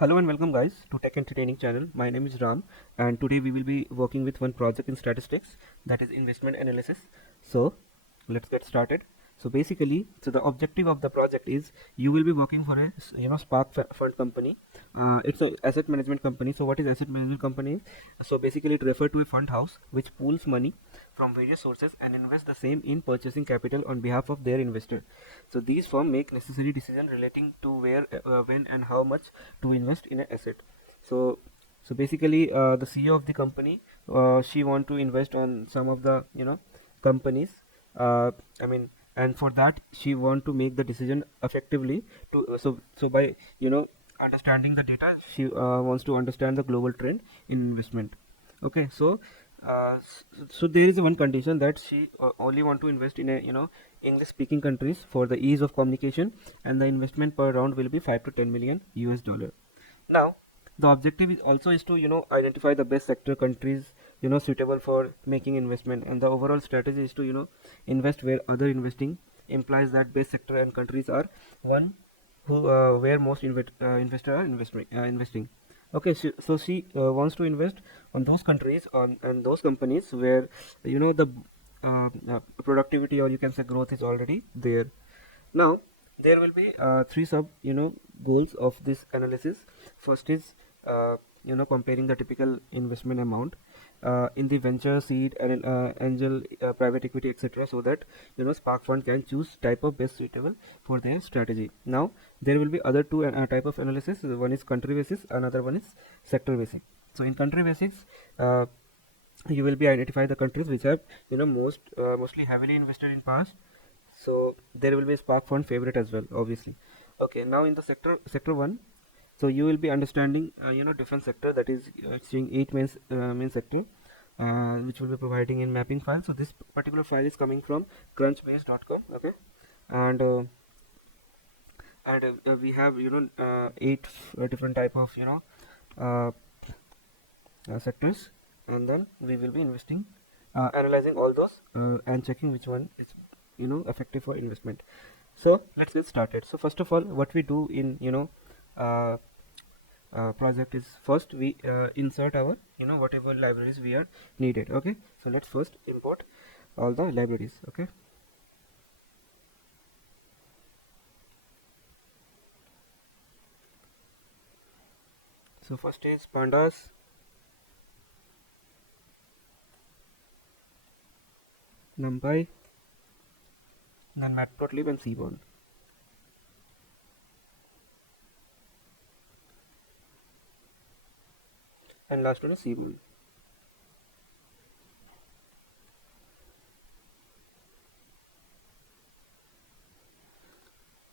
Hello and welcome guys to Tech Entertaining channel. My name is Ram and today we will be working with one project in statistics, that is investment analysis. So let's get started. So basically, the objective of the project is you will be working for a Spark fund company. It's a asset management company. So what is asset management company? So basically it refers to a fund house which pools money from various sources and invest the same in purchasing capital on behalf of their investor. So these firms make necessary decision relating to where, when and how much to invest in an asset. So basically the CEO of the company, she want to invest on some of the companies. I mean, and for that she want to make the decision effectively to so by understanding the data, she wants to understand the global trend in investment. Okay, so there is one condition that she only want to invest in a English speaking countries for the ease of communication, and the investment per round will be 5 to 10 million US dollar. Now the objective is also is to identify the best sector countries suitable for making investment, and the overall strategy is to invest where other investing implies that best sector and countries are one who where most investor are investing. Okay, so she wants to invest on those countries on and those companies where the productivity, or you can say growth, is already there. Now there will be three sub goals of this analysis. First is comparing the typical investment amount in the venture, seed, and angel, private equity, etc., so that Spark Fund can choose type of best suitable for their strategy. Now there will be other two type of analysis. One is country basis, another one is sector basis. So in country basis, you will be identify the countries which have mostly heavily invested in past, so there will be a Spark Fund favorite as well, obviously. Okay, now in the sector one, so you will be understanding different sector, that is seeing eight main sector, which will be providing in mapping file. So this particular file is coming from crunchbase.com. Okay, and we have eight different type of uh, sectors, and then we will be investing, analyzing all those, and checking which one is effective for investment. So let's get started. So first of all, what we do in uh, project is, first we insert our whatever libraries we are needed. Okay, so let's first import all the libraries. Okay, so first is pandas, numpy, then matplotlib and seaborn. And last one is seaborn.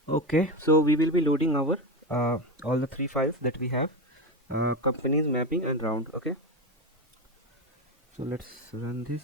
Okay, so we will be loading our all the three files that we have, companies, mapping, and round. Okay, so let's run this.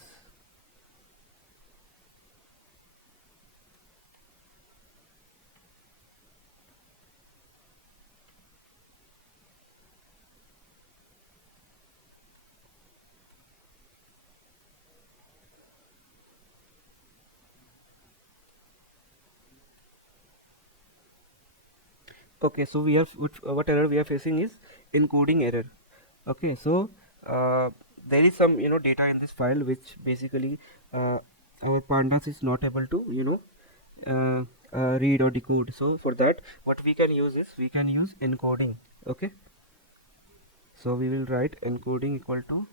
Okay, so we have what error we are facing is encoding error. Okay, so there is some data in this file which basically our pandas is not able to read or decode. So for that, what we can use is we can use encoding. Okay, so we will write encoding equal to,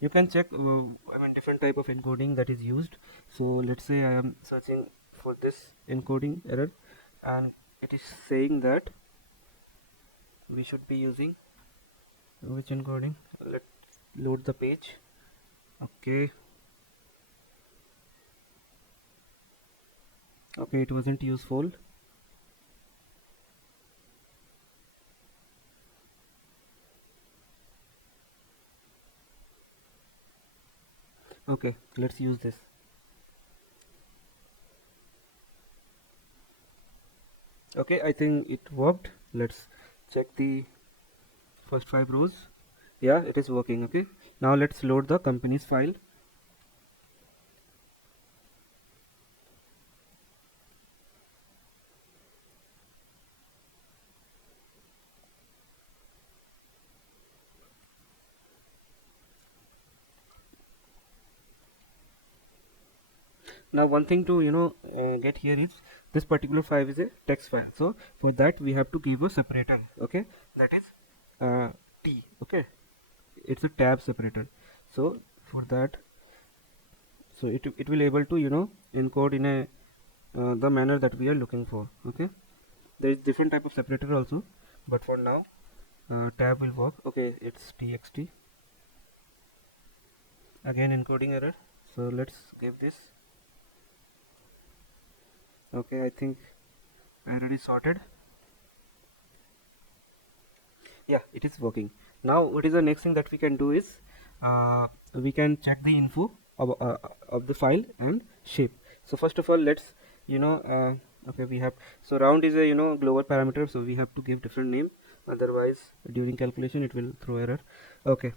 you can check different type of encoding that is used. So let's say I am searching for this encoding error, and it is saying that we should be using which encoding. Let's load the page. Okay, okay, it wasn't useful. Okay, let's use this. Okay, I think it worked. Let's check the first 5 rows. Yeah, it is working. Okay, now let's load the company's file. Now one thing to get here is this particular file is a text file, so for that we have to give a separator, okay, that is t, okay, it's a tab separator. So for that, so it will able to encode in a the manner that we are looking for, okay. There is different type of separator also, but for now tab will work. Okay, it's txt, again encoding error, so let's give this. Okay, I think error is sorted. Yeah, it is working. Now what is the next thing that we can do is we can check the info of the file and shape. So first of all, let's okay, we have, so round is a global parameter, so we have to give different name, otherwise during calculation it will throw error. Okay,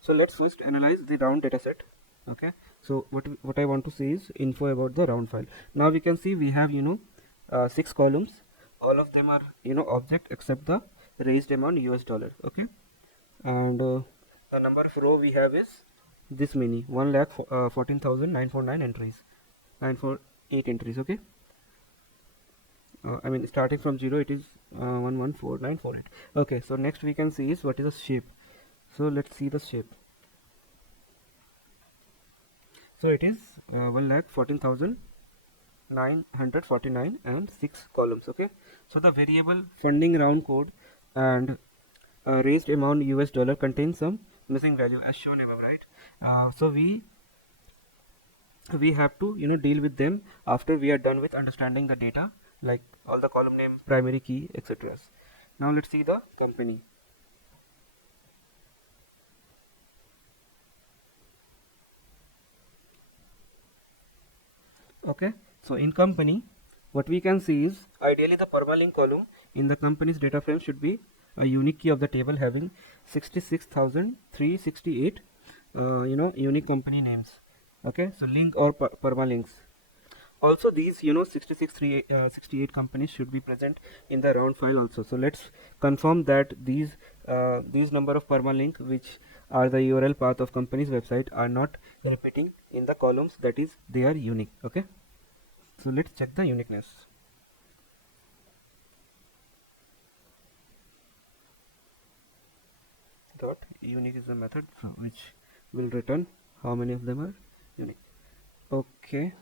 so let's first analyze the round dataset. Okay, so what I want to say is info about the round file. Now we can see we have 6 columns, all of them are object except the raised amount US dollar, okay, and the number of row we have is this many, 1,14,949 entries, 948 entries, okay. I mean starting from 0 it is 114948. Okay, so next we can see is what is the shape. So let's see the shape. So it is 1,14,949 and 6 columns, okay. So the variable funding round code and raised amount US dollar contains some missing value as shown above, right? So we have to deal with them after we are done with understanding the data, like all the column name, primary key, etc. Now let's see the company. Okay, so in company what we can see is ideally the permalink column in the company's data frame should be a unique key of the table having 66,368 unique company names. Okay, so link or permalinks. Also these 68 companies should be present in the round file also. So let's confirm that these number of permalink which are the URL path of company's website are not repeating in the columns, that is they are unique. Okay, so let's check the uniqueness. Dot unique is the method which will return how many of them are unique. Okay,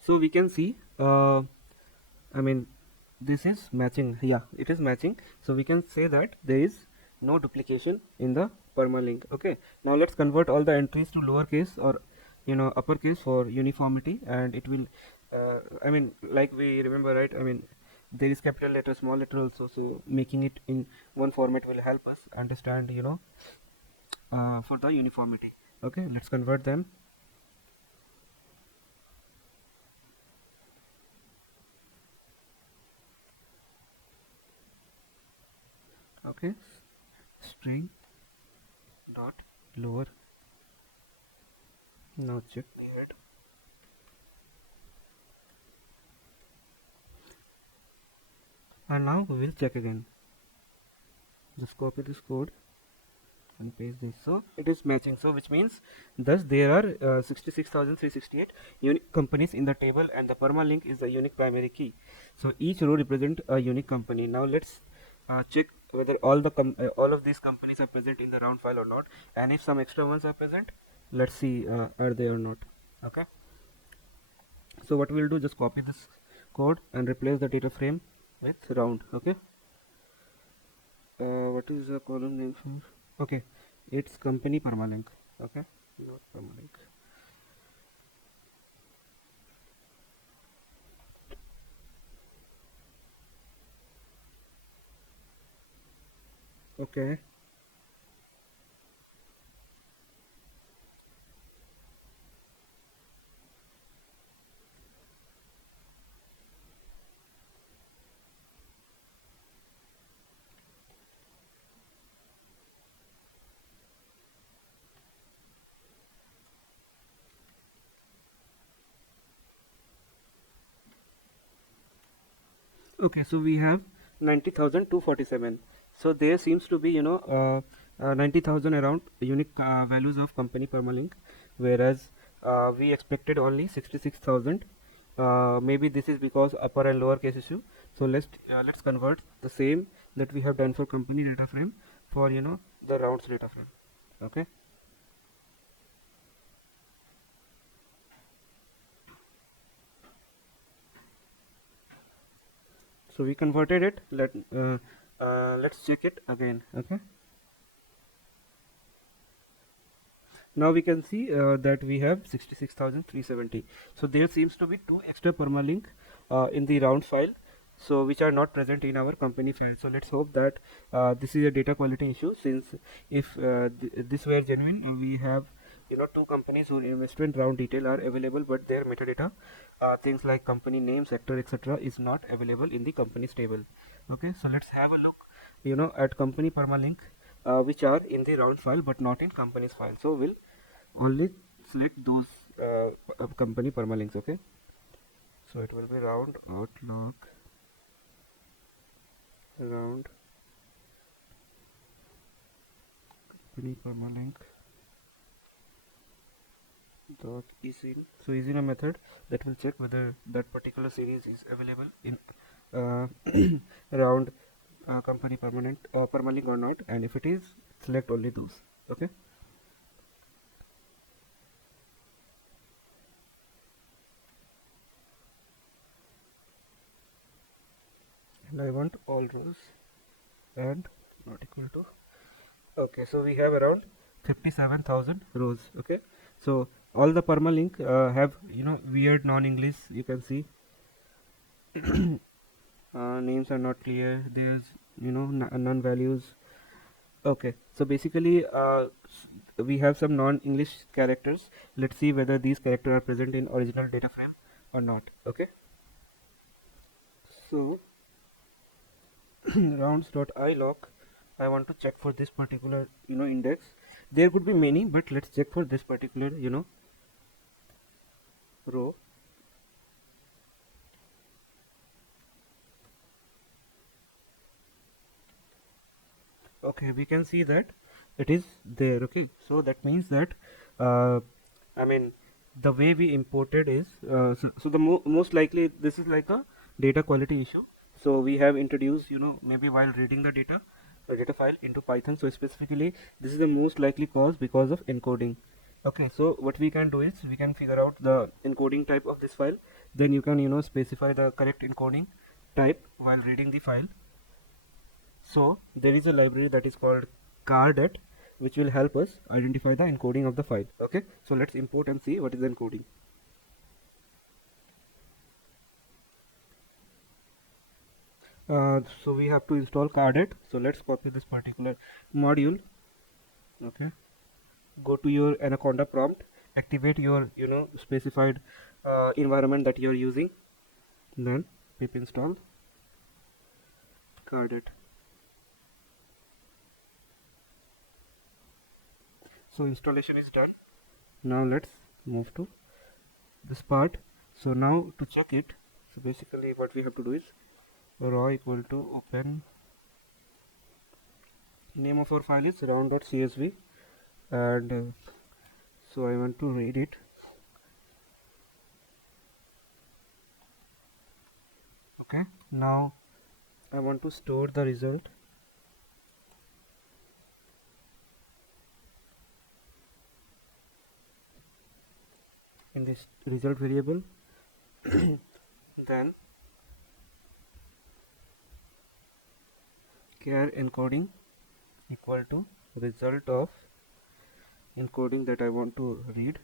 so we can see I mean this is matching. Yeah, it is matching, so we can say that there is no duplication in the permalink. Okay, now let's convert all the entries to lowercase or uppercase for uniformity, and it will I mean, like we remember, right? I mean there is capital letter, small letter also, so making it in one format will help us understand for the uniformity. Okay, let's convert them. Okay, string dot lower. Now check the head. And now we will check again. Just copy this code and paste this, so it is matching. So which means thus there are 66,368 unique companies in the table, and the permalink is the unique primary key. So each row represent a unique company. Now let's check whether all of these companies are present in the round file or not, and if some extra ones are present, let's see are they or not. Okay, so what we'll do, just copy this code and replace the data frame with round. Okay, what is the column name for? Okay, it's company permalink. Okay, not permalink. Okay, okay, so we have 90,247. So there seems to be 90,000 around unique values of company permalink, whereas we expected only 66,000. Maybe this is because upper and lower case issue. So let's convert the same that we have done for company data frame for the rounds data frame. Okay. So we converted it. Let's check it again. Okay. Now we can see that we have 66,370. So there seems to be two extra permalink in the round file, so which are not present in our company file. So let's hope that this is a data quality issue, since if this were genuine, we have two companies whose investment round detail are available, but their metadata, things like company name, sector, etc., is not available in the company's table. Okay, so let's have a look at company permalink which are in the round file but not in company's file. So we'll only select those company permalinks. Okay, so it will be round outlook round company permalink dot easy. So easy a method that will check whether that particular series is available in uh, round company permalink or not, and if it is, select only those. Okay, and I want all rows and not equal to. Okay, so we have around 57,000 rows. Okay, so all the permalink have weird non-English. You can see names are not clear. There's none values. Okay, so basically we have some non-English characters. Let's see whether these characters are present in original data frame or not. Okay, so rounds.ilock, I want to check for this particular index. There could be many, but let's check for this particular row. Okay, we can see that it is there. Okay, so that means that uh, I mean the way we imported is so the most likely this is like a data quality issue. So we have introduced maybe while reading the data file into Python. So specifically this is the most likely cause because of encoding. Okay, so what we can do is we can figure out the encoding type of this file. Then you can specify the correct encoding type while reading the file. So there is a library that is called cardet, which will help us identify the encoding of the file. Okay, so let's import and see what is the encoding. So we have to install cardet. So let's copy this particular module. Okay, go to your Anaconda prompt, activate your specified environment that you are using, then pip install cardet. So installation is done. Now let's move to this part. So now to check it, so basically what we have to do is raw equal to open, name of our file is round.csv, and so I want to read it. Okay, now I want to store the result in this result variable. Then char encoding equal to result of encoding that I want to read,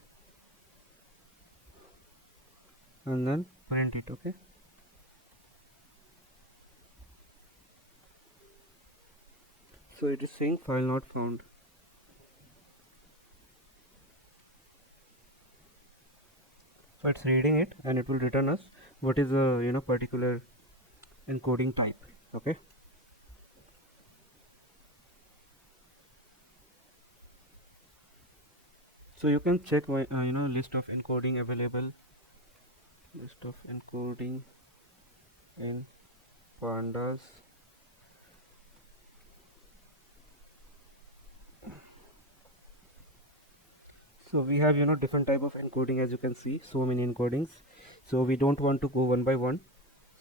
and then print it. Okay, so it is saying file not found. So it's reading it and it will return us what is the particular encoding type. Okay, so you can check list of encoding available, list of encoding in pandas. So we have different type of encoding, as you can see, so many encodings. So we don't want to go one by one.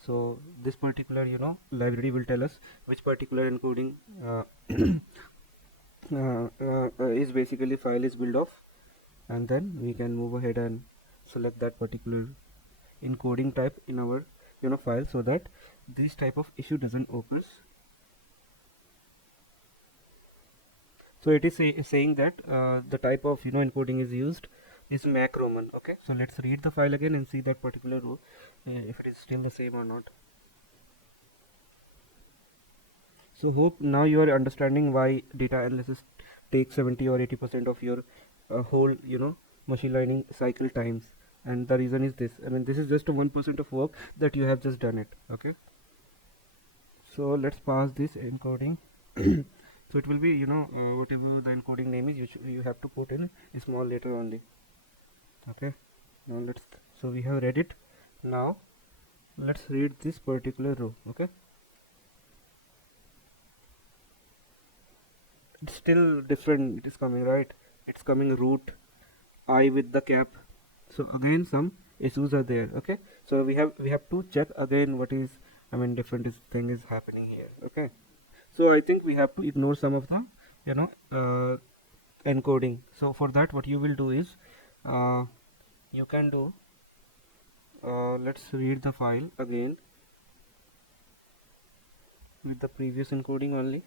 So this particular library will tell us which particular encoding uh, is basically file is built of, and then we can move ahead and select that particular encoding type in our file, so that this type of issue doesn't occurs. So it is saying that the type of encoding is used is Mac Roman. Okay, so let's read the file again and see that particular row if it is still the same or not. So hope now you are understanding why data analysis takes 70 or 80% of your whole machine learning cycle times. And the reason is this. I mean, this is just a 1% of work that you have just done it. Okay, so let's pass this encoding. So it will be whatever the encoding name is, you have to put in a small letter only. Okay, now so we have read it. Now let's read this particular row. Okay, it's still different, it is coming, right? It's coming root I with the cap. So again some issues are there. Okay, so we have to check again what is, I mean, different thing is happening here. Okay, so I think we have to ignore some of the encoding. So for that, what you will do is you can do let's read the file again with the previous encoding only.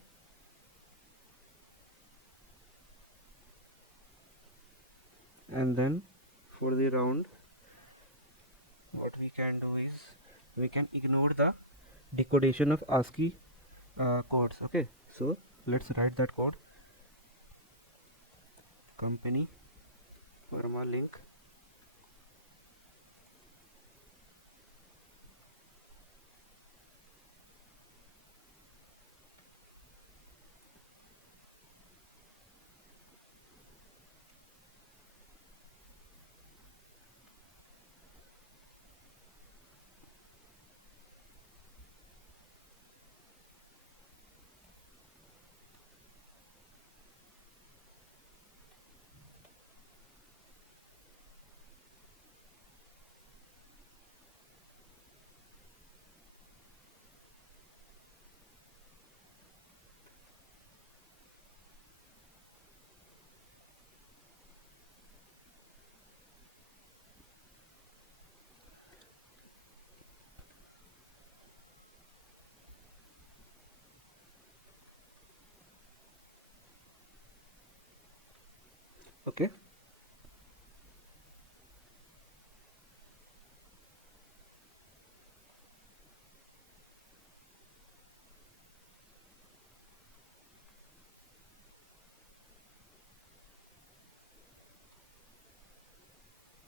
And then for the round, what we can do is we can ignore the decodation of ASCII codes. Okay, so let's write that code. Company pharma link. Okay,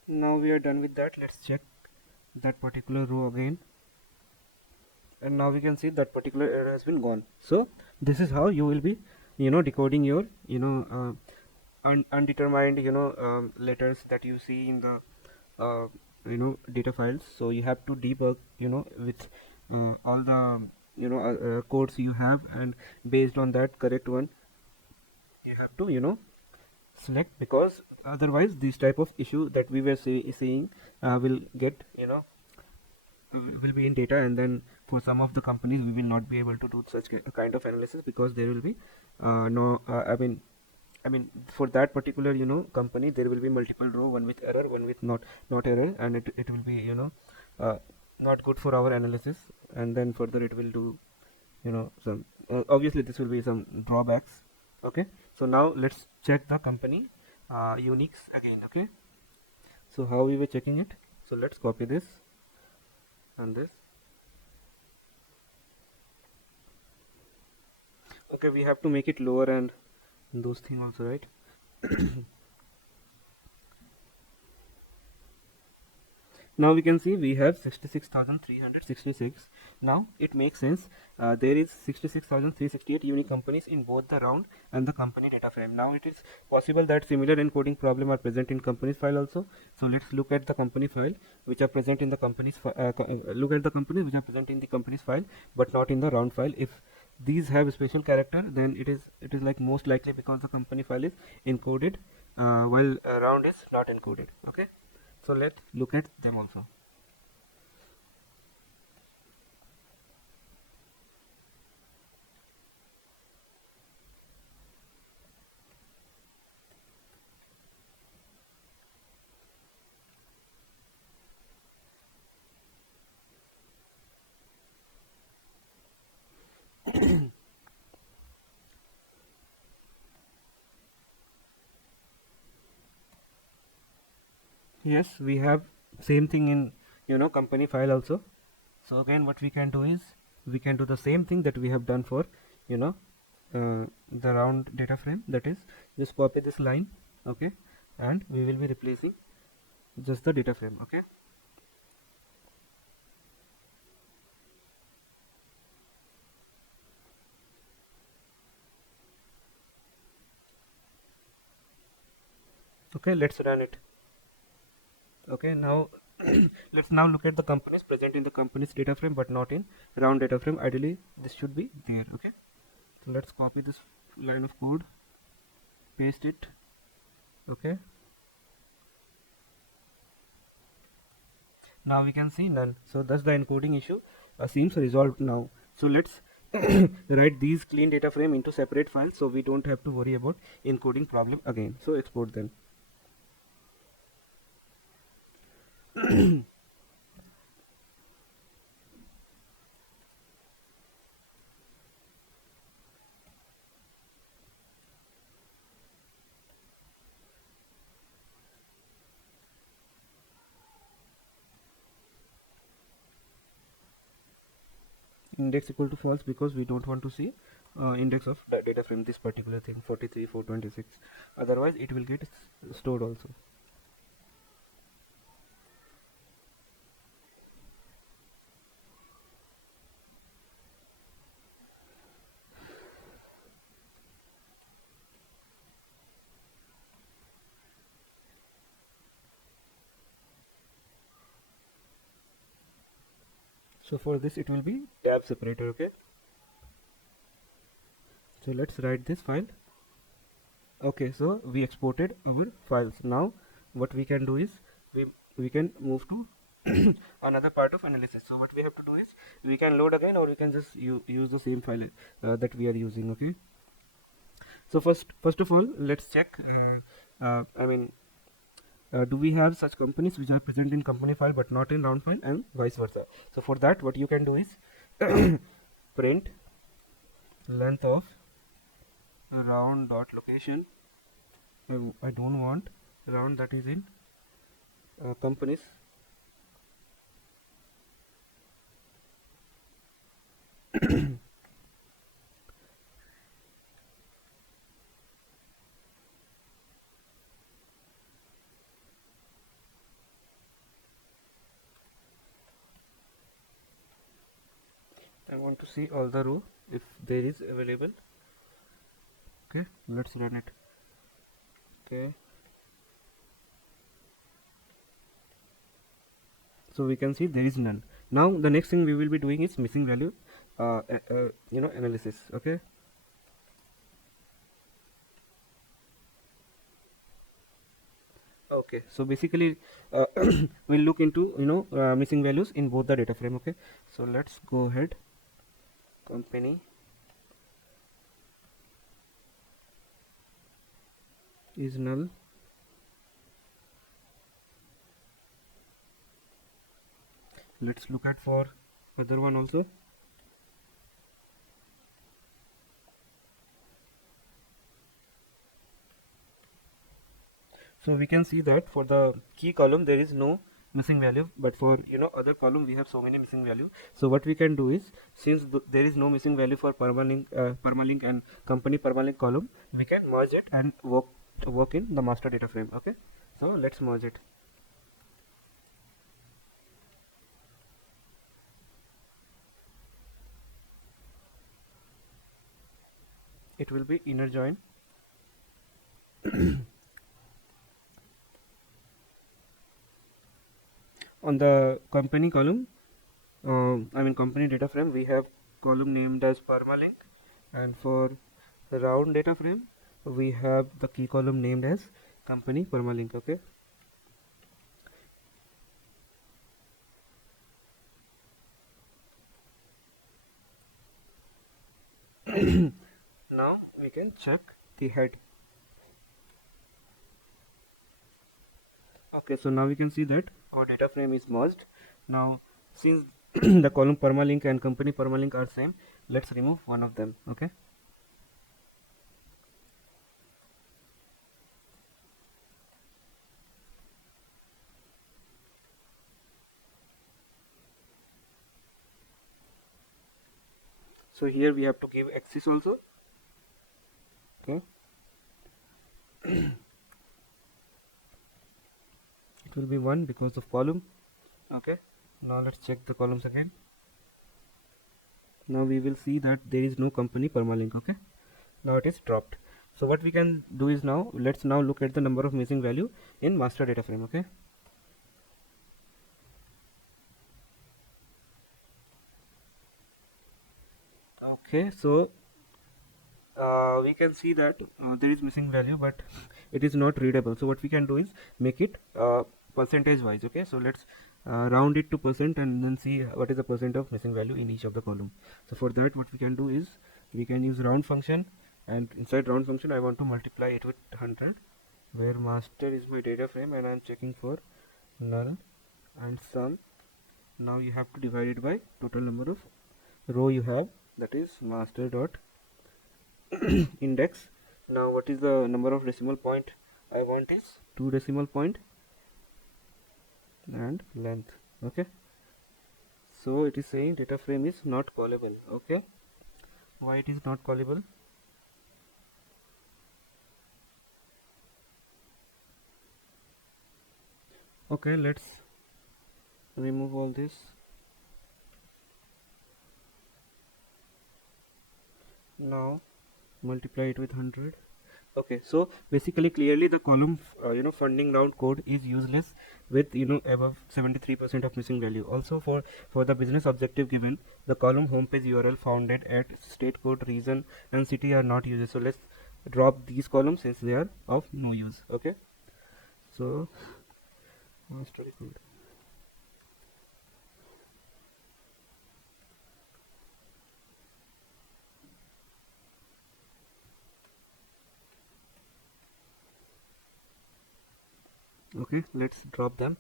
now we are done with that. Let's check that particular row again, and now we can see that particular error has been gone. So this is how you will be decoding your undetermined letters that you see in the data files. So you have to debug with all the codes you have, and based on that correct one you have to select, because otherwise this type of issue that we were seeing will get will be in data, and then for some of the companies we will not be able to do such kind of analysis, because there will be no I mean for that particular company there will be multiple row, one with error, one with not error, and it will be uh, not good for our analysis, and then further it will do some obviously this will be some drawbacks. Okay, so now let's check the company uniques again. Okay, so how we were checking it, so let's copy this and this. Okay, we have to make it lower and those things also, right? Now we can see we have 66,366. Now it makes sense. There is 66,368 unique companies in both the round and the company data frame. Now it is possible that similar encoding problem are present in companies file also. So let's look at the company file which are present in the companies look at the companies which are present in the companies file but not in the round file. If these have a special character, then it is like most likely because the company file is encoded while round is not encoded. Okay, so let's look at them also. Yes, we have same thing in company file also. So again what we can do is we can do the same thing that we have done for you know the round data frame, that is just copy this line. Okay, and we will be replacing just the data frame. Okay, okay, let's run it. Okay, now let's now look at the companies present in the company's data frame but not in round data frame. Ideally this should be there. Okay, so let's copy this line of code, paste it. Okay, now we can see none, so thus the encoding issue seems resolved now. So let's write these clean data frame into separate files so we don't have to worry about encoding problem again. So export them. Index equal to false because we don't want to see index of the data frame, this particular thing 43 426, otherwise it will get stored also. So for this it will be tab separator. Okay, so let's write this file. Okay, so we exported our files. Now what we can do is we can move to another part of analysis. So what we have to do is we can load again or we can just use the same file that we are using. Okay, so first of all let's check do we have such companies which are present in company file but not in round file, and vice versa. So for that what you can do is print length of round dot location. I don't want round that is in companies. I want to see all the row if there is available. Okay, let's run it. Okay, so we can see there is none. Now the next thing we will be doing is missing value analysis. Okay, okay, so basically we'll look into missing values in both the data frame. Okay, so let's go ahead. Company is null. Let's look at for other one also. So we can see that for the key column there is no missing value, but for other column we have so many missing value. So what we can do is, since there is no missing value for permalink and company permalink column, we can merge it and work in the master data frame. Okay, so let's merge it. It will be inner join. On the company column, company data frame, we have column named as permalink, and for round data frame we have the key column named as company permalink. Okay, now we can check the head. Okay, so now we can see that our data frame is merged. Now since the column permalink and company permalink are same, let's remove one of them. Okay, so here we have to give axis also. Okay, it will be 1 because of column. Okay, now let's check the columns again. Now we will see that there is no company permalink. Okay, now it is dropped. So what we can do is, now let's now look at the number of missing value in master data frame. Okay, okay, so we can see that there is missing value, but it is not readable. So what we can do is make it percentage wise. Okay, so let's round it to percent and then see what is the percent of missing value in each of the column. So for that, what we can do is we can use round function, and inside round function I want to multiply it with 100, where master is my data frame and I am checking for null and sum. Now you have to divide it by total number of row you have, that is master dot index. Now what is the number of decimal point I want is 2 decimal point and length. Okay, so it is saying data frame is not callable. Okay, why it is not callable? Okay, let's remove all this. Now multiply it with 100. Okay, so basically clearly the column funding round code is useless with above 73% of missing value. Also for the business objective given, the column homepage URL founded at state code, region and city are not used. So let's drop these columns since they are of no use. Okay, so master code. Okay, let's drop them.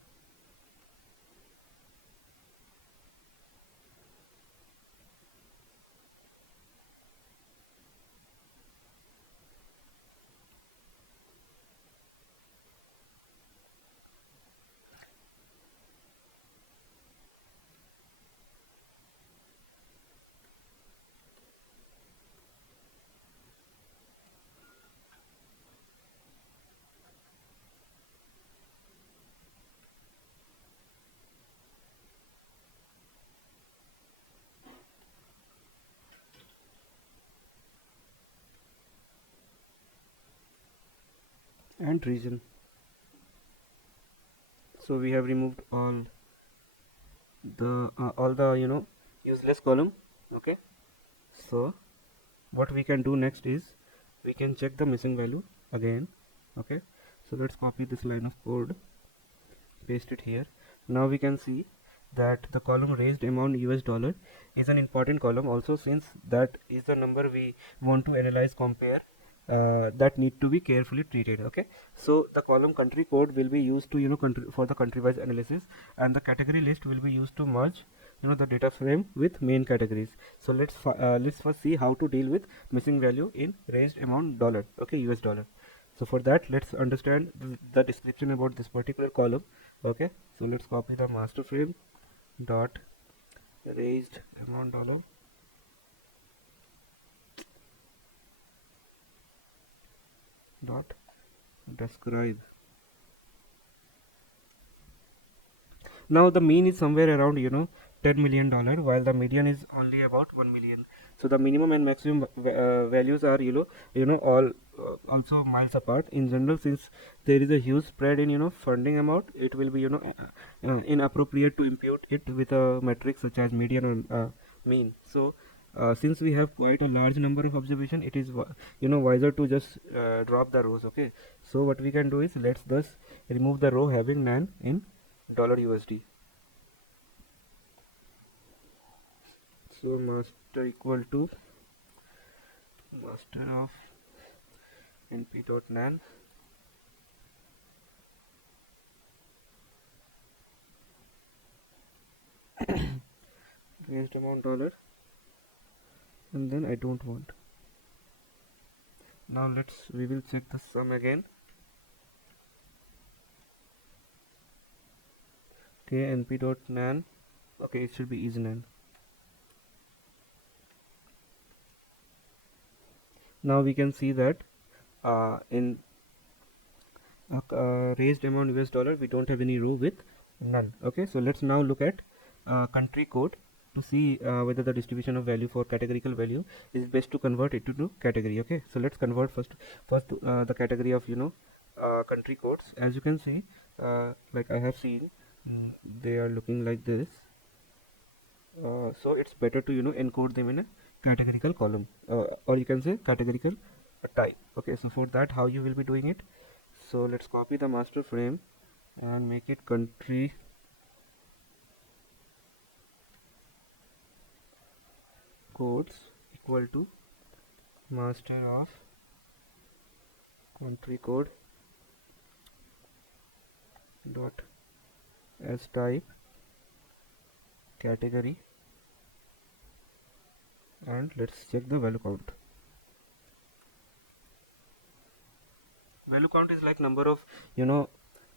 And region. So we have removed all the useless column. Okay, so what we can do next is we can check the missing value again. Okay, so let's copy this line of code, paste it here. Now we can see that the column raised amount US dollar is an important column also, since that is the number we want to analyze, compare, that need to be carefully treated. Okay, so the column country code will be used to for the country wise analysis, and the category list will be used to merge the data frame with main categories. So let's first see how to deal with missing value in raised amount dollar. Okay, US dollar. So for that, let's understand the description about this particular column. Okay, so let's copy the master frame dot raised amount dollar dot describe. Now the mean is somewhere around $10 million, while the median is only about 1 million. So the minimum and maximum values are all also miles apart. In general, since there is a huge spread in funding amount, it will be inappropriate to impute it with a metric such as median or mean. So since we have quite a large number of observation, it is wiser to just drop the rows. Okay, so what we can do is, let's thus remove the row having nan in $USD. So master equal to master of np.nan raised amount dollar, and then I don't want. Now we will check the sum again. Okay, np.nan. Okay, it should be isNan. Now we can see that in raised amount US dollar, we don't have any row with none. Okay, so let's now look at country code to see whether the distribution of value for categorical value is best to convert it to category. Okay, so let's convert first the category of country codes. As you can see, like I have seen, they are looking like this. So it's better to encode them in a categorical column, or you can say categorical type. Okay, so for that, how you will be doing it? So let's copy the master frame and make it country codes equal to master of country code dot as type category, and let's check the value count. Value count is like number of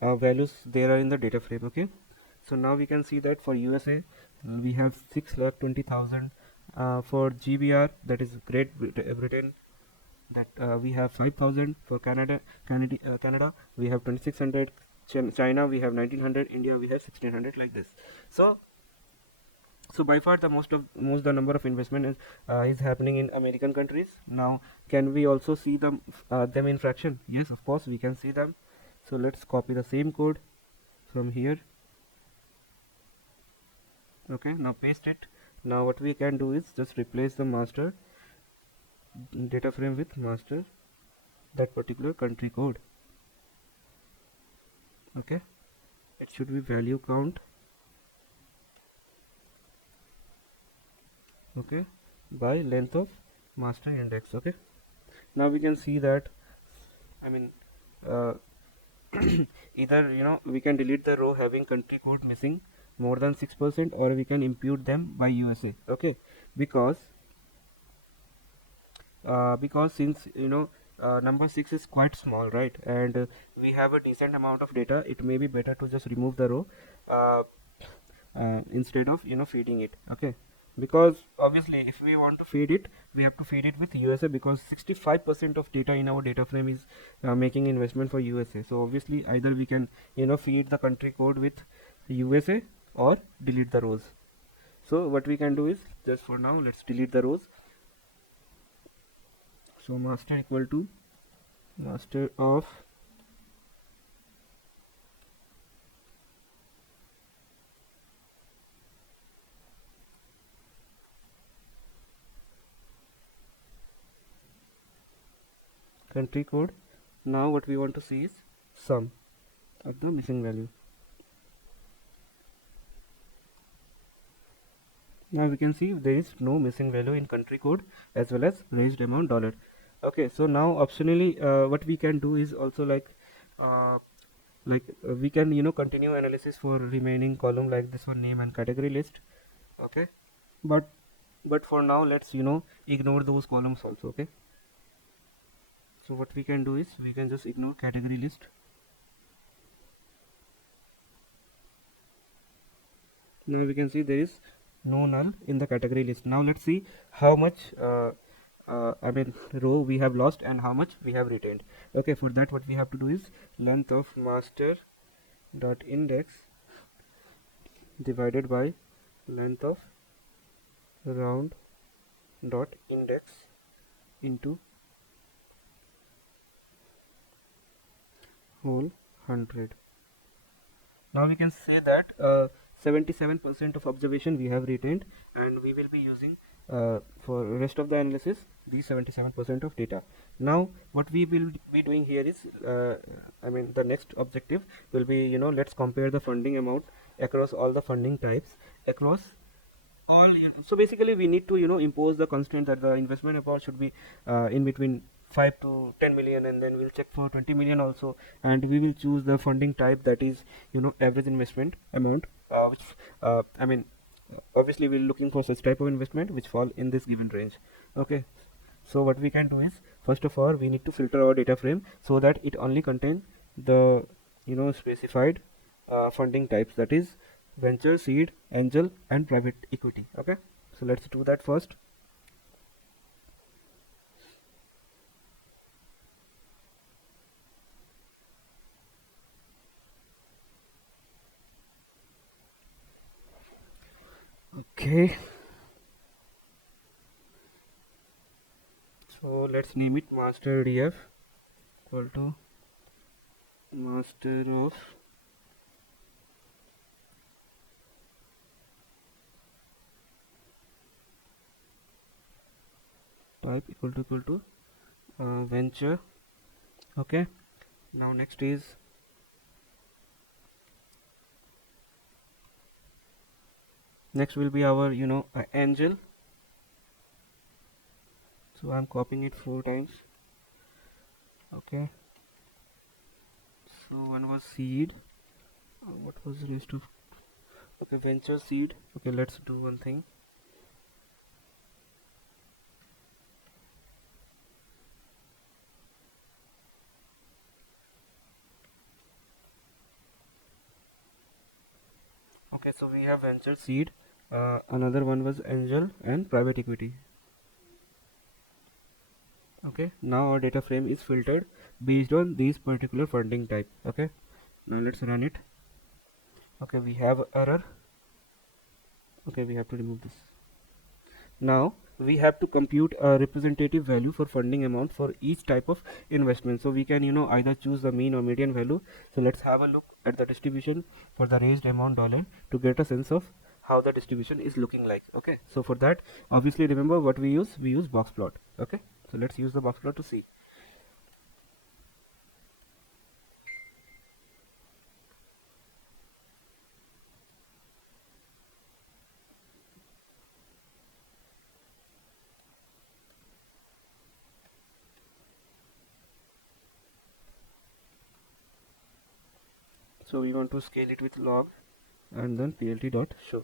values there are in the data frame. Okay, so now we can see that for USA we have 6,20,000. For GBR, that is Great Britain, that we have 5,000. For Canada we have 2,600. China we have 1,900. India we have 1,600, like this. So by far the most the number of investment is happening in American countries. Now can we also see them in fraction? Yes, of course we can see them. So let's copy the same code from here. Okay, now paste it. Now what we can do is just replace the master data frame with master that particular country code. Okay, it should be value count, okay, by length of master index. Okay, now we can see that, I mean, either we can delete the row having country code missing more than 6%, or we can impute them by USA. Okay, because since number 6 is quite small, right, and we have a decent amount of data, it may be better to just remove the row instead of feeding it. Okay, because obviously if we want to feed it, we have to feed it with USA, because 65% of data in our data frame is making investment for USA. So obviously either we can feed the country code with USA or delete the rows. So what we can do is, just for now, let's delete the rows. So master equal to master of country code. Now what we want to see is sum of the missing value. Now we can see there is no missing value in country code as well as raised amount dollar. Okay, so now optionally what we can do is also we can continue analysis for remaining column, like this one, name and category list. Okay, but for now let's ignore those columns also. Okay, so what we can do is, we can just ignore category list. Now we can see there is no null in the category list. Now let's see how much row we have lost and how much we have retained. Okay, for that what we have to do is, length of master dot index divided by length of round dot index into whole 100. Now we can say that 77% of observation we have retained, and we will be using for rest of the analysis, these 77% of data. Now what we will be doing here is, the next objective will be, let's compare the funding amount across all the funding types, across all. So basically we need to, impose the constraint that the investment amount should be in between 5 to 10 million, and then we'll check for 20 million also, and we will choose the funding type that is, average investment amount, which obviously we're looking for such type of investment which fall in this given range. Okay, so what we can do is, first of all, we need to filter our data frame so that it only contain the, specified funding types, that is venture, seed, angel, and private equity. Okay, so let's do that first. Okay, so let's name it master df equal to master of type equal to venture. Okay, now next is next will be our, angel. So I'm copying it 4 times. Okay, so one was seed. What was the rest of? Okay, venture, seed. Okay, let's do one thing. Okay, so we have venture, seed, another one was angel, and private equity. Okay, now our data frame is filtered based on these particular funding type. Okay, now let's run it. Okay, we have error. Okay, we have to remove this. Now we have to compute a representative value for funding amount for each type of investment. So we can, either choose the mean or median value. So let's have a look at the distribution for the raised amount dollar to get a sense of how the distribution is looking like. Okay, so for that, obviously remember what we use box plot. Okay, so let's use the box plot to see. So we want to scale it with log and then plt dot show.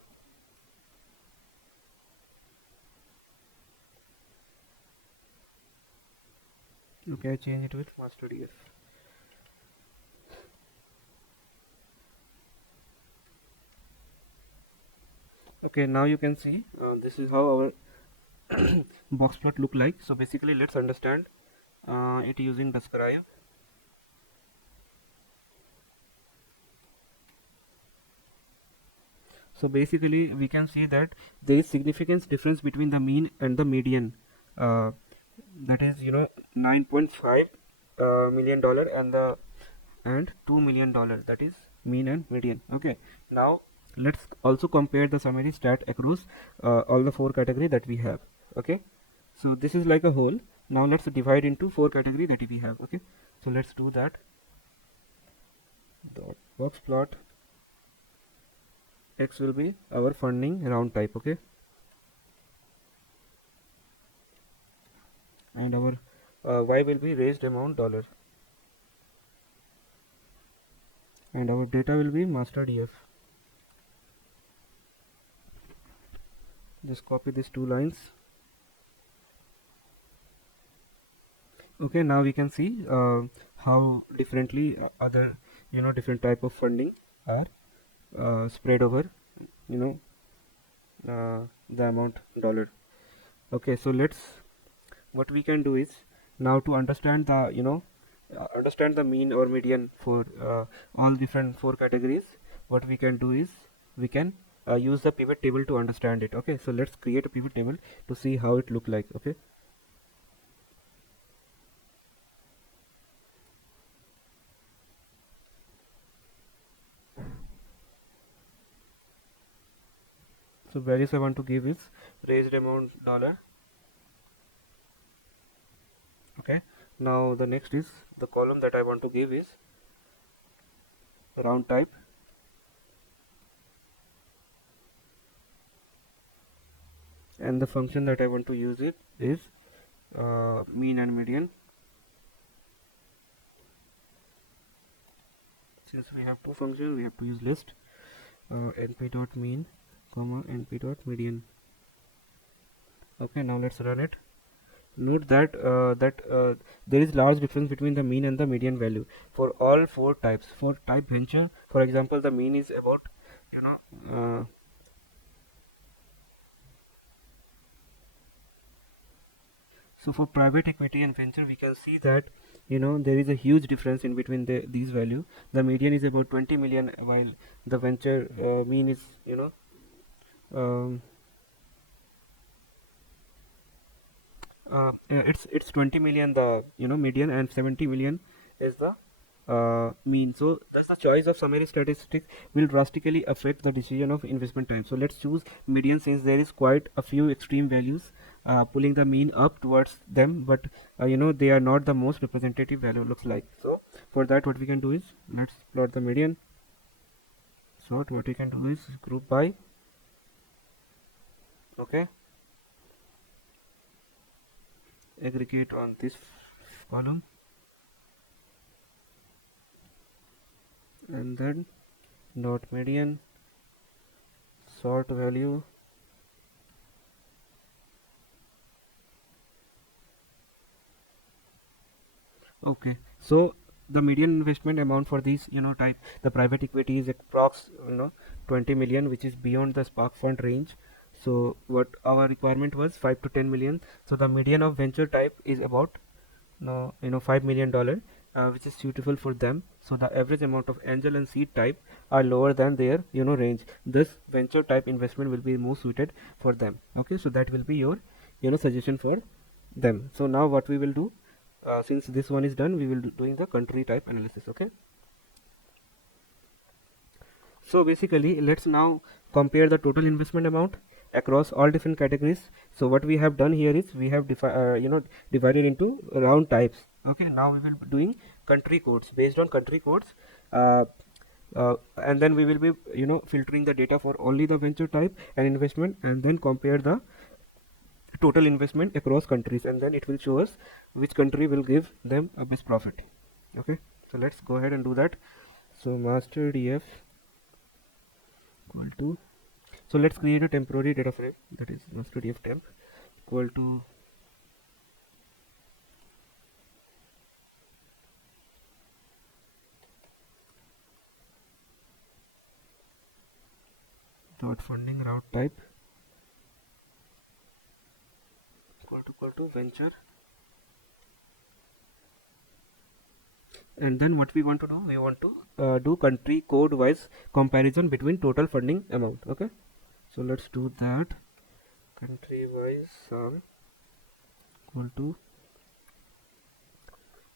Okay, I change it with master df. Okay, now you can see this is how our box plot look like. So basically let's understand it using describe. So basically we can see that there is significant difference between the mean and the median, that is, 9.5 million dollar and $2 million, that is mean and median. Okay, now let's also compare the summary stat across all the 4 category that we have. Okay, so this is like a whole. Now let's divide into 4 category that we have. Okay, so let's do that. The box plot X will be our funding round type. Okay, and our Y will be raised amount dollar, and our data will be master df. Just copy these 2 lines. Okay, now we can see how differently other, different type of funding are spread over, you know the amount dollar. Okay, so let's, what we can do is, now to understand the, understand the mean or median for all different 4 categories, what we can do is we can use the pivot table to understand it. Okay, so let's create a pivot table to see how it look like. Okay, So values I want to give is raised amount dollar. Okay, now the next is the column that I want to give is round type, and the function that I want to use it is mean and median. Since we have two functions, we have to use list np dot mean comma np dot median. Okay, now let's run it. Note that there is large difference between the mean and the median value for all four types. For type venture, for example, the mean is about, you know, so for private equity and venture, we can see that, you know, there is a huge difference in between these value. The median is about 20 million, while the venture mean is, you know, it's 20 million the, you know, median, and 70 million is the mean. So thus the choice of summary statistics will drastically affect the decision of investment time. So let's choose median, since there is quite a few extreme values pulling the mean up towards them, but you know, they are not the most representative value looks like. So for that, what we can do is, let's plot the median. So what we can do is group by. Okay, aggregate on this column, and then dot median, sort value, okay. So the median investment amount for these, you know, type, the private equity is approx, you know, 20 million, which is beyond the spark fund range. So what our requirement was 5 to 10 million. So the median of venture type is about, no, you know, $5 million, which is suitable for them. So the average amount of angel and seed type are lower than their, you know, range. This venture type investment will be more suited for them. Okay, so that will be your, you know, suggestion for them. So now what we will do, since this one is done, we will doing the country type analysis. Okay, so basically let's now compare the total investment amount across all different categories. So what we have done here is we have you know, divided into round types. Okay, now we will be doing country codes. Based on country codes, and then we will be, you know, filtering the data for only the venture type and investment, and then compare the total investment across countries, and then it will show us which country will give them a best profit. Okay, so let's go ahead and do that. So master df equal to, so let's create a temporary data frame, that is master df temp equal to dot funding route type equal to venture. And then what we want to do, we want to do country code wise comparison between total funding amount. Okay, so let's do that. Country wise sum equal to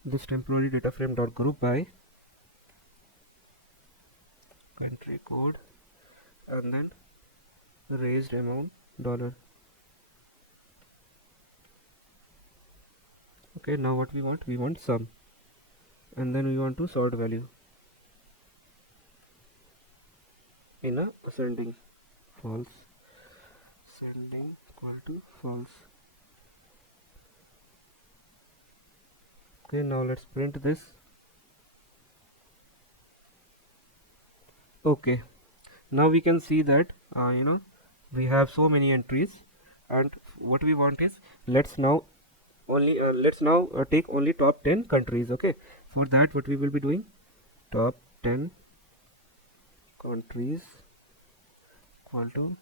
this temporary data frame dot group by country code, and then raised amount dollar. Okay, now what we want sum, and then we want to sort value in a ascending, false, ascending equal to false. Okay, now let's print this. Okay, now we can see that you know, we have so many entries, and what we want is, let's now take only top 10 countries. Okay, for that what we will be doing, top 10 countries equal to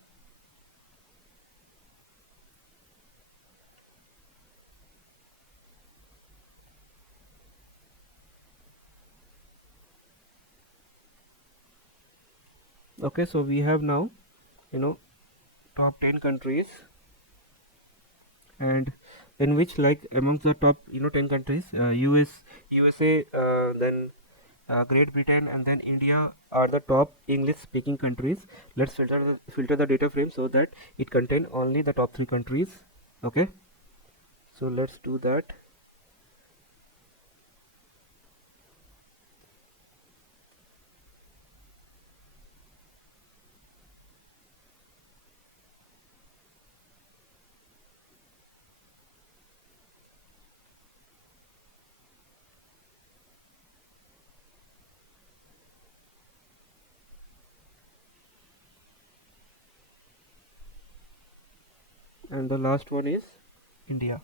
okay. So we have now, you know, top 10 countries, and in which, like, amongst the top, you know, 10 countries, USA, then Great Britain and then India are the top English speaking countries. Let's filter the data frame so that it contain only the top 3 countries. Okay, so let's do that. And the last one is India.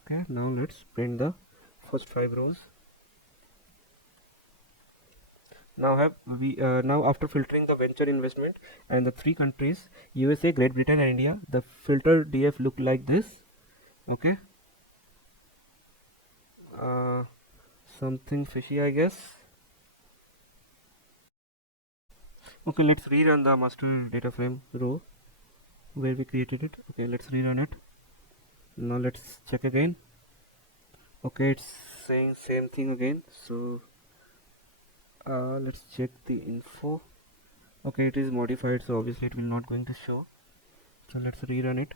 Okay, now let's print the first 5 rows. Now after filtering the venture investment and the 3 countries USA, Great Britain and India, the filter DF look like this. Okay, uh, something fishy I guess. Okay, let's rerun the master data frame row where we created it. Okay, let's rerun it. Now let's check again. Okay, it's saying same thing again, so let's check the info. Okay, it is modified, so obviously it will not going to show, so let's rerun it.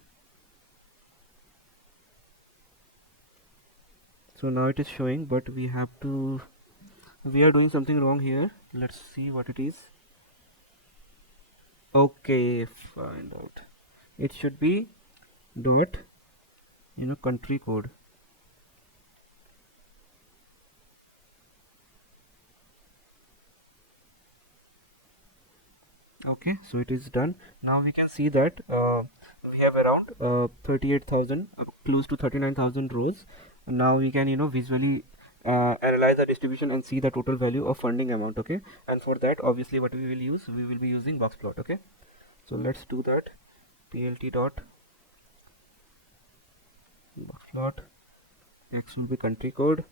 So now it is showing, but we are doing something wrong here. Let's see what it is. Okay, find out. It should be dot country code. Okay, so it is done. Now we can see that we have around 38,000, close to 39,000 rows. Now we can visually analyze the distribution and see the total value of funding amount. Okay, and for that obviously what we will be using box plot. Okay, so let's do that. Plt dot box plot. X will be country code,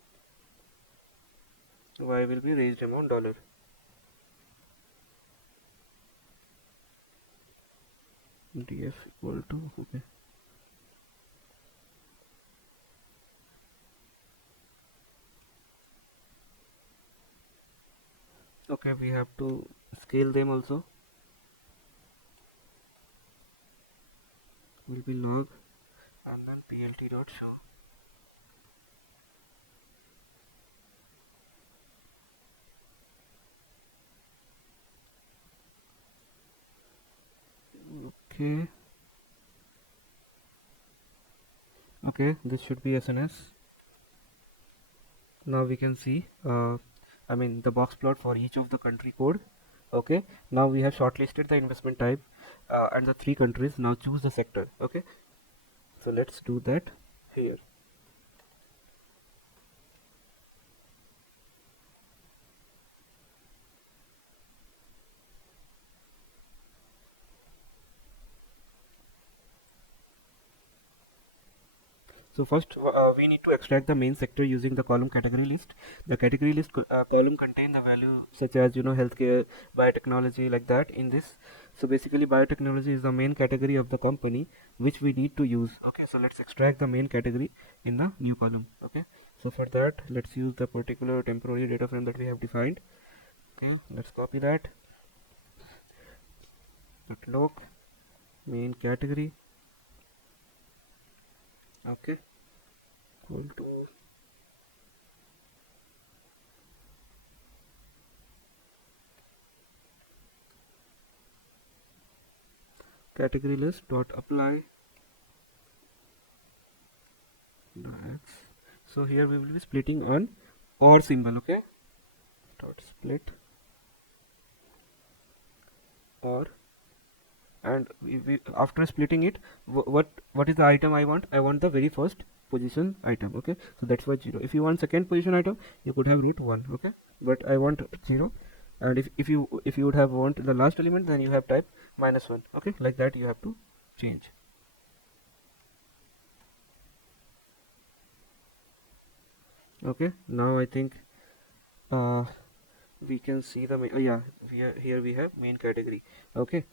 Y will be raised amount dollar. Df equal to, okay, okay, we have to scale them also. Will be log and then plt dot show. Okay, okay, this should be SNS. Now we can see the box plot for each of the country code. Okay, now we have shortlisted the investment type and the 3 countries. Now choose the sector. Okay, so let's do that here. So first we need to extract the main sector using the column category list. The category list column contain the value such as healthcare, biotechnology, like that in this. So basically biotechnology is the main category of the company which we need to use. Okay, so let's extract the main category in the new column. Okay, so for that let's use the particular temporary data frame that we have defined. Okay, let's copy that. Look, main category. Okay, equal to category list dot apply x. So here we will be splitting on or symbol. Okay, dot split or, and after splitting it, what is the item I want? I want the very first position item. Okay, so that's why 0. If you want second position item, you could have root 1. Okay, but I want 0. And if you would have want the last element, then you have type -1. Okay, like that you have to change. Okay, now I think we can see the yeah, here we have main category. Okay,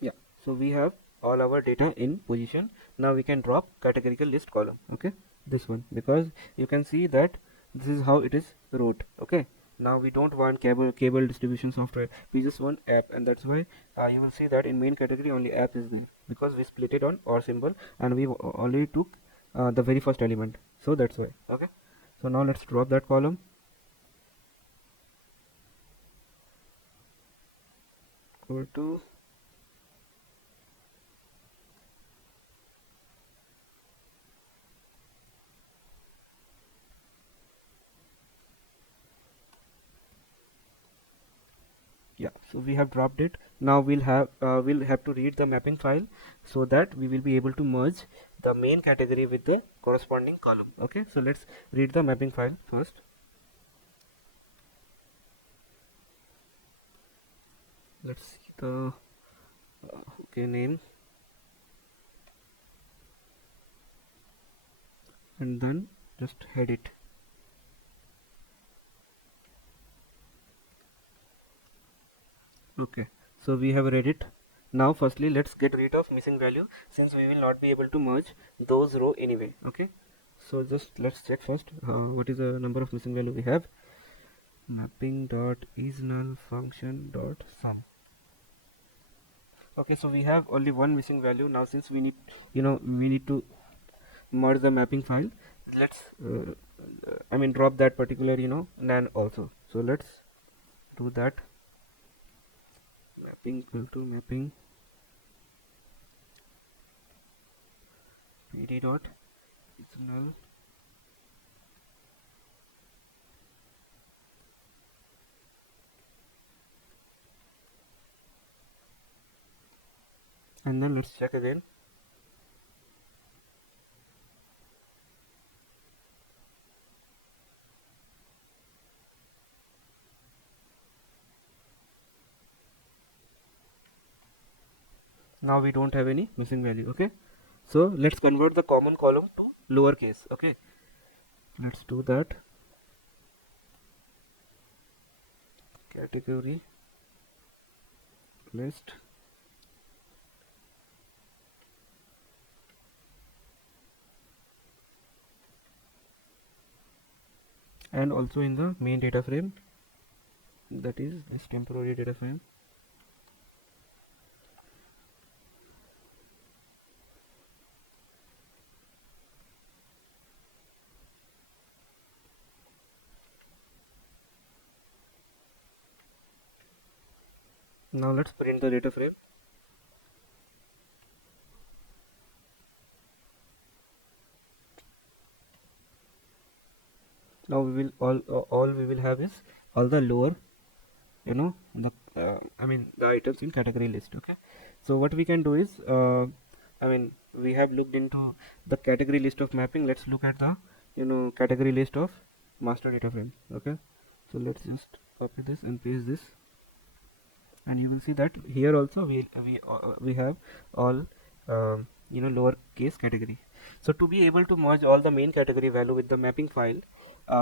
yeah, so we have all our data in position. Now we can drop categorical list column. Okay, this one, because you can see that this is how it is wrote. Okay, now we don't want cable distribution software, we just want app, and that's why you will see that in main category only app is there, because we split it on or symbol and we already took the very first element, so that's why. Okay, so now let's drop that column. Go to yeah, so we have dropped it. Now we'll have to read the mapping file, so that we will be able to merge the main category with the corresponding column. Okay, so let's read the mapping file first. Let's see the okay name, and then just head it. Okay, so we have read it. Now firstly let's get rid of missing value, since we will not be able to merge those row anyway. Okay, so just let's check first what is the number of missing value we have. Mapping dot is null function dot sum. Okay, so we have only one missing value. Now since we need, we need to merge the mapping file, let's I mean drop that particular nan also. So let's do that. Mapping equal to mapping pd dot is null and then let's check again. Now we don't have any missing value. Okay, so let's convert the common column to lowercase. Okay, let's do that. Category list and also in the main data frame, that is this temporary data frame. Now let's print the data frame. Now we will all we will have is all the lower, the I mean the items in category list. Okay, so what we can do is I mean we have looked into the category list of mapping. Let's look at the category list of master data frame. Okay, so let's just copy this and paste this, and you will see that here also we have all lower case category. So to be able to merge all the main category value with the mapping file